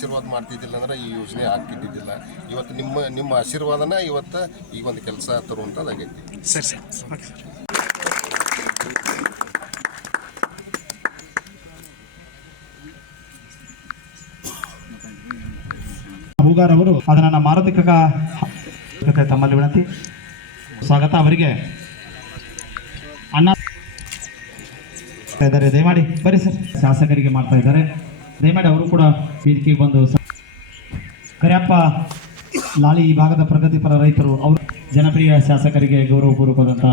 ಆಶೀರ್ವಾದ ಮಾಡ್ತಿದ್ದಿಲ್ಲ ಅಂದ್ರೆ ಈ ಯೋಜನೆ ಆಗ್ತಿದ್ದಿಲ್ಲ ಇವತ್ತು ನಿಮ್ಮ ನಿಮ್ಮ ಆಶೀರ್ವಾದನ ಇವತ್ತು ಈ ಒಂದು ಕೆಲಸ ತರುವಂಥದ್ದಾಗೈತಿ ಸರಿ ಸರ್. ಓಕೆ ಸರ್ ಹೂಗಾರ್ ಅವರು ಅದನ್ನ ಮಾರುತಿ ಕಾಕ ತಮ್ಮಲ್ಲಿ ವಿನಂತಿ. ಸ್ವಾಗತ ಅವರಿಗೆ. ಅಣ್ಣ ಇದ್ದಾರೆ ದಯಮಾಡಿ ಬರೀ ಸರ್. ಶಾಸಕರಿಗೆ ಮಾಡ್ತಾ ಇದ್ದಾರೆ. ದಯಮಾಡಿ ಅವರು ಕೂಡ ವೇದಿಕೆಗೆ ಬಂದು ಕರಿಯಪ್ಪ, ಲಾಲಿ ಈ ಭಾಗದ ಪ್ರಗತಿಪರ ರೈತರು, ಅವರು ಜನಪ್ರಿಯ ಶಾಸಕರಿಗೆ ಗೌರವಪೂರ್ವಕವಾದಂಥ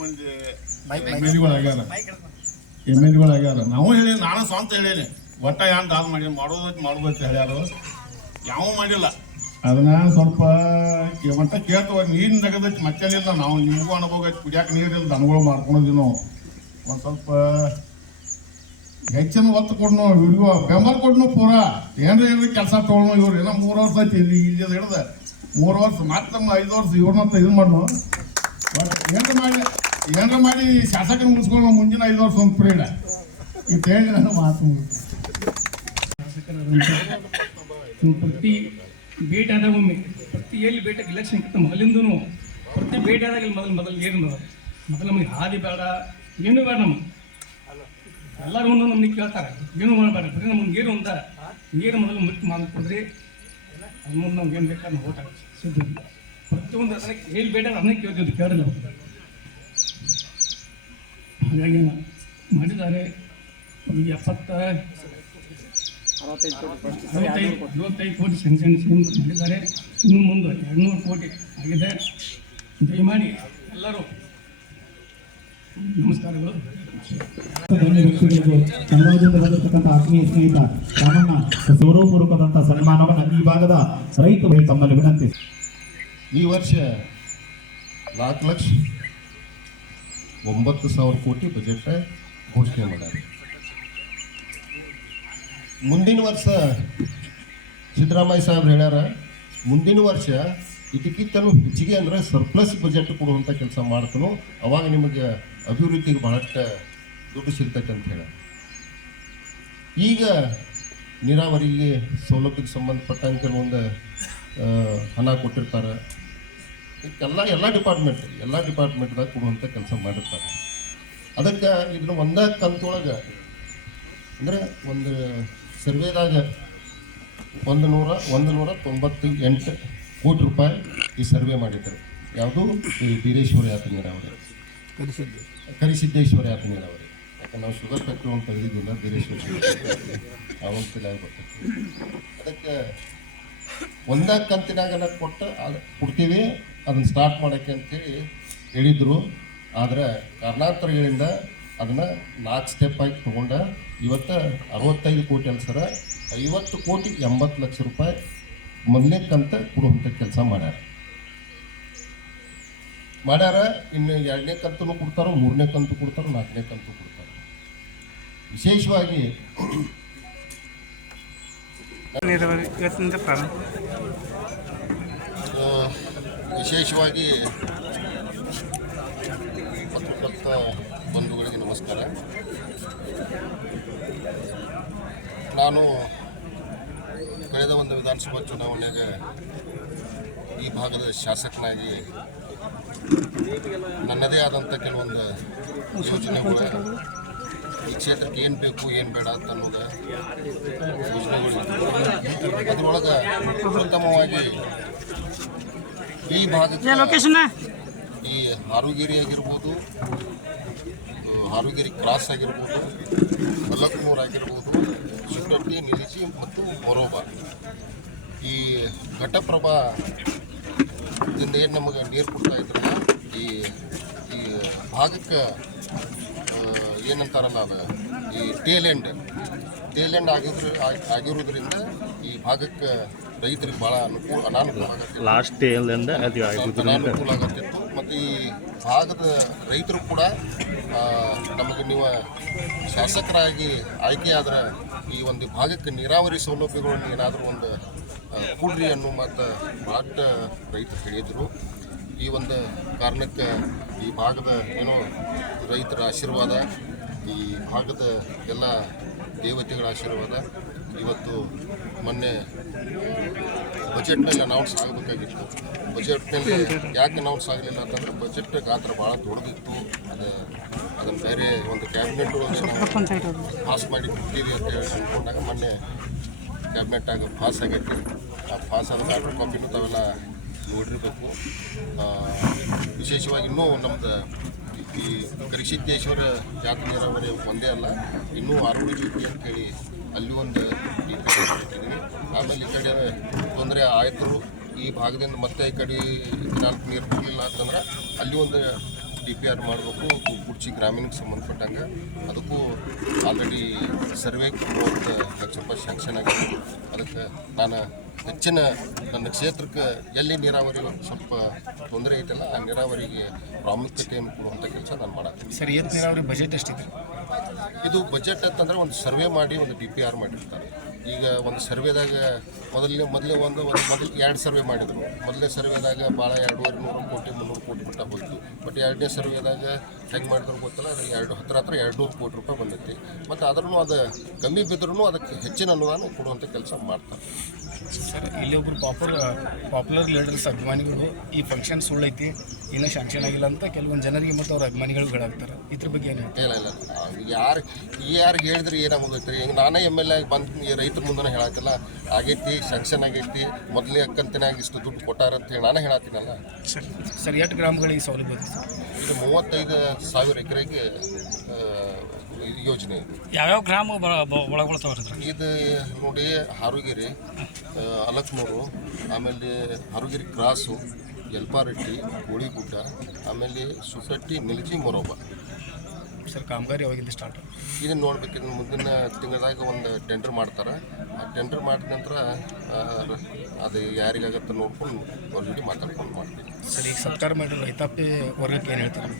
ಮಂದಿ ಎಂ ಎಲ್ ಎಗಳು ಆಗ್ಯಾರ. ಎಂ ಆಗ್ಯಾರ. ನಾವು ಹೇಳಿ ನಾನು ಸ್ವಂತ ಹೇಳೇನಿ. ಒಟ್ಟ ಏನ್ ದಾಲ್ ಮಾಡಿ, ಮಾಡೋದೈತಿ ಮಾಡೋದೈತಿ ಹೇಳ್ಯಾರು. ಯಾವ ಮಾಡಿಲ್ಲ. ಅದನ್ನ ಸ್ವಲ್ಪ ಒಟ್ಟ ಕೇಳ್ತವ, ನೀರಿನ ತೆಗದೈತಿ ಮತ್ತೇನಿಲ್ಲ ನಾವು ನಿಮಗೂ ಅನುಭವ ಐತಿ, ಕುಡಿಯಾಕ ನೀರಿಲ್ಲ ದನಗಳು ಮಾಡ್ಕೊಂಡಿದ್ವಿ ನಾವು. ಒಂದ್ ಸ್ವಲ್ಪ ಹೆಚ್ಚಿನ ಒತ್ತು ಕೊಡ್ನು ಇವ್ರಿಗೂ ಬೆಂಬಲ ಕೊಡ್ನು ಪೂರ. ಏನ್ರ ಏನ್ರ ಕೆಲಸ ತಗೊಳ್ನು ಇವ್ರು ಏನೋ ಮೂರು ವರ್ಷ ಐತಿ ಇಲ್ಲಿ ಇಲ್ಲಿ ಹಿಡ್ದ. ಮೂರು ವರ್ಷ ಮತ್ತೆ ಐದು ವರ್ಷ ಇವ್ರನ್ನ ಇದು ಮಾಡ್ನು. ಏನ್ರ ಮಾಡಿ ಏನ್ರ ಮಾಡಿ ಶಾಸಕನ ಮುಗಿಸ್ಕೊಂಡು ಮುಂದಿನ ಐದು ವರ್ಷ ಒಂದು ಪ್ರೀಡ ಇದು ನಾನು ಮಾತು ಪ್ರತಿ ಭೇಟಿ ಆದಾಗ ಒಮ್ಮೆ, ಪ್ರತಿ ಎಲ್ಲಿ ಭೇಟಿ ಇಲೆಕ್ಷನ್ಗಿಂತ ಮೊದಲಿಂದೂ ಪ್ರತಿ ಭೇಟಿ ಆದಾಗ ಇಲ್ಲಿ ಮೊದಲು ಮೊದಲು ಏನು ಮೊದಲು ನಮಗೆ ಹಾದಿ ಬೇಡ, ಏನು ಬೇಡ ನಮಗೆ. ಎಲ್ಲರೂ ಒಂದು ನಮಗೆ ಕೇಳ್ತಾರೆ. ಏನು ಮಾಡಬೇಡ, ಬರೀ ನಮ್ಗೆ ನೀರು ಅಂತ ನೀರು ಮೊದಲು ಮುಟ್ಟಿ ಮಾಡ್ಕೊಂಡ್ರಿ ಅದನ್ನು ನಮ್ಗೆ ಏನು ಬೇಕಾದ್ರೆ ನಾವು ಸುದ್ದಿ ಸಿದ್ಧ ಪ್ರತಿಯೊಂದು ಅದಕ್ಕೆ ಎಲ್ಲಿ ಬೇಡ ಅದನ್ನೇ ಕೇಳ್ತಿದ್ದು ಕೇಳಿಲ್ಲ ಹಾಗಾಗಿ ಮಾಡಿದ್ದಾರೆ. ಎಪ್ಪತ್ತ ಐವತ್ತೈದು ಕೋಟಿ ಸ್ಯಾಂಕ್ಷನ್ ಮಾಡಿದ್ದಾರೆ. ಇನ್ನು ಮುಂದೆ ಎರಡುನೂರು ಕೋಟಿ ಆಗಿದೆ. ದಯಮಾಡಿ ಎಲ್ಲರೂ ನಮಸ್ಕಾರಗಳು. ಚಂದ್ರದಿಂದ ಬಂದಿರತಕ್ಕಂಥ ಆತ್ಮೀಯ ಸ್ನೇಹಿತ ರಾಮಣ್ಣ ಗೌರವಪೂರ್ವಕದಂತಹ ಸನ್ಮಾನವನ್ನು ಈ ಭಾಗದ ರೈತರು ತಮ್ಮಲ್ಲಿ ವಿನಂತಿ. ಈ ವರ್ಷ ನಾಲ್ಕು ಲಕ್ಷ ಒಂಬತ್ತು ಸಾವಿರ ಕೋಟಿ ಬಜೆಟ್ ಘೋಷಣೆ ಮಾಡ್ಯಾರ ಮುಂದಿನ ವರ್ಷ ಸಿದ್ದರಾಮಯ್ಯ ಸಾಹೇಬ್ರು ಹೇಳ್ಯಾರ, ಮುಂದಿನ ವರ್ಷ ಇದಕ್ಕಿಂತಲೂ ಹೆಚ್ಚಿಗೆ ಅಂದರೆ ಸರ್ಪ್ಲಸ್ ಬಜೆಟ್ ಕೊಡುವಂಥ ಕೆಲಸ ಮಾಡ್ತಾನು. ಅವಾಗ ನಿಮಗೆ ಅಭಿವೃದ್ಧಿಗೆ ಬಹಳಷ್ಟು ದುಡ್ಡು ಸಿಗ್ತೈತೆ ಅಂತ ಹೇಳ ಈಗ ನೀರಾವರಿಗೆ ಸೌಲಭ್ಯಕ್ಕೆ ಸಂಬಂಧಪಟ್ಟಂಗೆ ಒಂದು ಹಣ ಕೊಟ್ಟಿರ್ತಾರೆ. ಎಲ್ಲ ಎಲ್ಲ ಡಿಪಾರ್ಟ್ಮೆಂಟ್ ಎಲ್ಲ ಡಿಪಾರ್ಟ್ಮೆಂಟ್ದಾಗ ಕೊಡುವಂಥ ಕೆಲಸ ಮಾಡಿರ್ತಾರೆ. ಅದಕ್ಕೆ ಇದನ್ನ ಒಂದೇ ಕಂತೊಳಗೆ, ಅಂದರೆ ಒಂದು ಸರ್ವೇದಾಗ ಒಂದು ನೂರ ಒಂದು ನೂರ ತೊಂಬತ್ತು ಎಂಟು ಕೋಟಿ ರೂಪಾಯಿ ಈ ಸರ್ವೆ ಮಾಡಿದ್ದರು ಯಾವುದು? ಈ ಬೀರೇಶ್ವರ ಯಾತ್ರೆ ನೀರಾವರಿ. ಕರಿಸಿದ್ದೇಶ್ವರ ಯಾತ್ರೆ ನೀರಾವರಿ. ಯಾಕಂದ್ರೆ ನಾವು ಶುಗರ್ ಫ್ಯಾಕ್ಟ್ರಿ ಒಂದು ತೆಗೆದಿದ್ದಿಲ್ಲ ಬೀರೇಶ್ವರ ಅವಾಗ ಬರ್ತೈತಿ ಅದಕ್ಕೆ ಒಂದೇ ಕಂತಿನಾಗ ಕೊಟ್ಟು ಅದು ಕೊಡ್ತೀವಿ. ಅದನ್ನು ಸ್ಟಾರ್ಟ್ ಮಾಡೋಕ್ಕೆ ಅಂತೇಳಿ ಹೇಳಿದರು. ಆದರೆ ಕಾರಣಾಂತರಗಳಿಂದ ಅದನ್ನು ನಾಲ್ಕು ಸ್ಟೆಪ್ ಆಗಿ ತೊಗೊಂಡ ಇವತ್ತು ಅರವತ್ತೈದು ಕೋಟಿ ಅನ್ಸರ ಐವತ್ತು ಕೋಟಿ ಎಂಬತ್ತು ಲಕ್ಷ ರೂಪಾಯಿ ಮೊದಲನೇ ಕಂತ ಕೊಡುವಂಥ ಕೆಲಸ ಮಾಡ್ಯಾರ. ಮಾಡ್ಯಾರ ಇನ್ನು ಎರಡನೇ ಕಂತನು ಕೊಡ್ತಾರೋ ಮೂರನೇ ಕಂತು ಕೊಡ್ತಾರೋ ನಾಲ್ಕನೇ ಕಂತು ಕೊಡ್ತಾರೆ. ವಿಶೇಷವಾಗಿ ವಿಶೇಷವಾಗಿ ಪತ್ರಕರ್ತ ಬಂಧುಗಳಿಗೆ ನಮಸ್ಕಾರ. ನಾನು ಕಳೆದ ಒಂದು ವಿಧಾನಸಭಾ ಚುನಾವಣೆಗೆ ಈ ಭಾಗದ ಶಾಸಕನಾಗಿ ನನ್ನದೇ ಆದಂಥ ಕೆಲವೊಂದು ಯೋಜನೆಗಳು, ಈ ಕ್ಷೇತ್ರಕ್ಕೆ ಏನು ಬೇಕು, ಏನು ಬೇಡ ಅಂತ ಅನ್ನೋದು ಯೋಜನೆಗಳು. ಅದರೊಳಗೆ ಉತ್ತಮವಾಗಿ ಈ ಭಾಗದ ಹಾರುಗಿರಿ ಆಗಿರ್ಬೋದು ಒಂದು ಹಾರುಗಿರಿ ಕ್ರಾಸ್ ಆಗಿರ್ಬೋದು ಮಲ್ಲಕ್ನೂರ್ ಆಗಿರ್ಬೋದು ಶಿವರಟ್ಟಿ ನಿಲಿಜಿ ಮತ್ತು ಮೊರೋಬ ಈ ಘಟಪ್ರಭಾ ಇದರಿಂದ ಏನು ನಮಗೆ ನೀರು ಕೊಡ್ತಾ ಇದ್ರಲ್ಲ ಈ ಈ ಭಾಗಕ್ಕೆ ಏನಂತಾರಲ್ಲ ಅದು ಈ ಟೇಲೆಂಡ್ ಟೇಲೆಂಡ್ ಆಗಿದ್ರ ಆಗ್- ಆಗಿರೋದ್ರಿಂದ ಈ ಭಾಗಕ್ಕೆ ರೈತರಿಗೆ ಭಾಳ ಅನುಕೂಲ ಅನಾನುಕೂಲ ಆಗುತ್ತೆ. ಲಾಸ್ಟ್ ಅನಾನುಕೂಲ ಆಗತ್ತಿತ್ತು ಮತ್ತು ಈ ಭಾಗದ ರೈತರು ಕೂಡ ನಮಗೆ ನೀವು ಶಾಸಕರಾಗಿ ಆಯ್ಕೆ ಆದ್ರೆ ಈ ಒಂದು ಭಾಗಕ್ಕೆ ನೀರಾವರಿ ಸೌಲಭ್ಯಗಳನ್ನು ಏನಾದರೂ ಒಂದು ಕೊಡ್ರಿ ಅನ್ನೋ ಮತ್ತು ಭಾಳ ರೈತರು ಹೇಳಿದರು. ಈ ಒಂದು ಕಾರಣಕ್ಕೆ ಈ ಭಾಗದ ಏನೋ ರೈತರ ಆಶೀರ್ವಾದ, ಈ ಭಾಗದ ಎಲ್ಲ ದೇವತೆಗಳ ಆಶೀರ್ವಾದ. ಇವತ್ತು ಮೊನ್ನೆ ಬಜೆಟ್ನಲ್ಲಿ ಅನೌನ್ಸ್ ಆಗಬೇಕಾಗಿತ್ತು. ಬಜೆಟ್ನಲ್ಲಿ ಯಾಕೆ ಅನೌನ್ಸ್ ಆಗಲಿಲ್ಲ ಅಂತಂದ್ರೆ ಬಜೆಟ್ ಗಾತ್ರ ಭಾಳ ದೊಡ್ಡದಿತ್ತು. ಅದು ಅದನ್ನು ಬೇರೆ ಒಂದು ಕ್ಯಾಬಿನೆಟ್ ಪಾಸ್ ಮಾಡಿ ಕೊಡ್ತೀವಿ ಅಂತ ಹೇಳಿ ಅಂದ್ಕೊಂಡಾಗ ಮೊನ್ನೆ ಕ್ಯಾಬಿನೆಟ್ಟಾಗ ಪಾಸ್ ಆಗೈತಿ. ಆ ಪಾಸ್ ಆದ ಆರ್ಡರ್ ಕಾಪಿನೂ ತಾವೆಲ್ಲ ನೋಡಿರಬೇಕು. ವಿಶೇಷವಾಗಿ ಇನ್ನೂ ನಮ್ದು ಈ ಕರಿಸಿದ್ದೇಶ್ವರ ಜಾತಿ ನೀರಾವರಿ ಒಂದೇ ಅಲ್ಲ, ಇನ್ನೂ ಆರೋಗ್ಯ ಅಂತ ಅಂತೇಳಿ ಅಲ್ಲಿ ಒಂದು ಆಮೇಲೆ ಈ ಕಡೆ ತೊಂದರೆ ಆಯಿತು ಈ ಭಾಗದಿಂದ ಮತ್ತೆ ಈ ಕಡೆ ನಾಲ್ಕು ನೀರು ಬರಲಿಲ್ಲ ಅಂತಂದ್ರೆ ಅಲ್ಲಿ ಒಂದು ಡಿ ಪಿ ಆರ್ ಮಾಡಬೇಕು ಕುರ್ಚಿ ಗ್ರಾಮೀಣಕ್ಕೆ ಸಂಬಂಧಪಟ್ಟಂಗೆ. ಅದಕ್ಕೂ ಆಲ್ರೆಡಿ ಸರ್ವೆ ಮೂವತ್ತು ಲಕ್ಷ ರೂಪಾಯಿ ಶಾಂಕ್ಷನ್ ಆಗಿದೆ. ಅದಕ್ಕೆ ನಾನು ಹೆಚ್ಚಿನ ನನ್ನ ಕ್ಷೇತ್ರಕ್ಕೆ ಎಲ್ಲಿ ನೀರಾವರಿ ಸ್ವಲ್ಪ ತೊಂದರೆ ಐತಲ್ಲ ಆ ನೀರಾವರಿಗೆ ಪ್ರಾಮುಖ್ಯತೆಯನ್ನು ಕೊಡುವಂಥ ಕೆಲಸ ನಾನು ಮಾಡತ್ತೀನಿ. ಸರ್ ಏನು ನೀರಾವರಿ ಬಜೆಟ್ ಎಷ್ಟಿದೆ? ಇದು ಬಜೆಟ್ ಅಂತಂದ್ರೆ ಒಂದು ಸರ್ವೆ ಮಾಡಿ ಒಂದು ಡಿ ಪಿ ಆರ್ ಮಾಡಿರ್ತಾರೆ. ಈಗ ಒಂದು ಸರ್ವೆದಾಗ ಮೊದಲನೇ ಮೊದಲೇ ಒಂದು ಒಂದು ಮೊದಲು ಎರಡು ಸರ್ವೆ ಮಾಡಿದರು. ಮೊದಲನೇ ಸರ್ವೆದಾಗ ಭಾಳ ಎರಡೂವರೆ ನೂರು ಕೋಟಿ ಮುನ್ನೂರು ಕೋಟಿ ಬಿಟ್ಟ ಬಂತು ಬಟ್ ಎರಡನೇ ಸರ್ವೆದಾಗ ಹೆಂಗೆ ಮಾಡಿದ್ರು ಗೊತ್ತಲ್ಲ ಅದು ಎರಡು ಹತ್ತಿರ ಹತ್ರ ಎರಡು ನೂರು ಕೋಟಿ ರೂಪಾಯಿ ಬಂದೈತಿ. ಮತ್ತು ಆದ್ರೂ ಅದು ಕಮ್ಮಿ ಬಿದ್ರೂ ಅದಕ್ಕೆ ಹೆಚ್ಚಿನ ಅನುದಾನ ಕೊಡುವಂಥ ಕೆಲಸ ಮಾಡ್ತಾರೆ. ಸರ್. ಇಲ್ಲಿ ಒಬ್ರು ಪಾಪುಲರ್ ಪಾಪ್ಯುಲರ್ ಲೀಡರ್ಸ್ ಅಭಿಮಾನಿಗಳು ಈ ಫಂಕ್ಷನ್ ಸುಳ್ಳೈತಿ ಇನ್ನೂ ಶಾಂಕ್ಷನ್ ಆಗಿಲ್ಲ ಅಂತ ಕೆಲವೊಂದು ಜನರಿಗೆ ಮತ್ತು ಅವ್ರ ಅಭಿಮಾನಿಗಳು ಇದ್ರ ಬಗ್ಗೆ ಏನು ಇಲ್ಲ ಇಲ್ಲ. ಯಾರು ಯಾರಿಗೆ ಹೇಳಿದ್ರೆ ಏನಾಗೋದೈತ್ರಿ ಈಗ ನಾನೇ ಎಂ ಎಲ್ ಎ ಬಂದು ಈ ರೈತರ ಮುಂದೆ ಹೇಳತ್ತಿಲ್ಲ ಆಗೈತಿ ಶಾಂಕ್ಷನ್ ಆಗೈತಿ ಮೊದಲೇ ಕಂತಿನಾಗ ಇಷ್ಟು ದುಡ್ಡು ಕೊಟ್ಟಾರ ಅಂತ ಹೇಳಿ ನಾನೇ ಹೇಳತ್ತೀನಲ್ಲ ಸರ್. ಎಷ್ಟು ಗ್ರಾಮಗಳಿಗೆ ಸೌಲಭ್ಯ ಇದು? ಮೂವತ್ತೈದು ಸಾವಿರ ಎಕರೆಗೆ ಯೋಜನೆ ಯಾವ ಯಾವ್ಯಾವ ಗ್ರಾಮ ಒಳಗೊಳ್ತಾವ್ರಿ ಇದು ನೋಡಿ ಹಾರುಗಿರಿ ಅಲಕ್ಷ್ಮೂರು ಅಲಕ್ನೂರು ಆಮೇಲೆ ಹಾರುಗಿರಿ ಕ್ರಾಸು ಯಲ್ಪಾರೆಡ್ಡಿ ಕೋಳಿಗುಡ್ಡ ಆಮೇಲೆ ಸುಸಟ್ಟಿ ಮಿಲ್ಜಿ ಮೊರೋಬ ಸರ್ ಕಾಮಗಾರಿ ಯಾವಾಗಿಂದ ಸ್ಟಾರ್ಟ್ ಇದನ್ನು ನೋಡ್ಬೇಕು ಇದನ್ನು ಮುಂದಿನ ತಿಂಗಳದಾಗ ಒಂದು ಟೆಂಡರ್ ಮಾಡ್ತಾರೆ. ಆ ಟೆಂಡರ್ ಮಾಡಿದ ನಂತರ ಅದು ಯಾರಿಗಾಗತ್ತೆ ನೋಡ್ಕೊಂಡು ಅವ್ರ ಜೊತೆ ಮಾತಾಡ್ಕೊಂಡು ಮಾಡ್ತೀವಿ. ಸರ್ ಈಗ ಸರ್ಕಾರ ಮಾಡಿರೋ ರೈತಾಪಿ ವರ್ಗಕ್ಕೆ ಏನು ಹೇಳ್ತೀರಿ?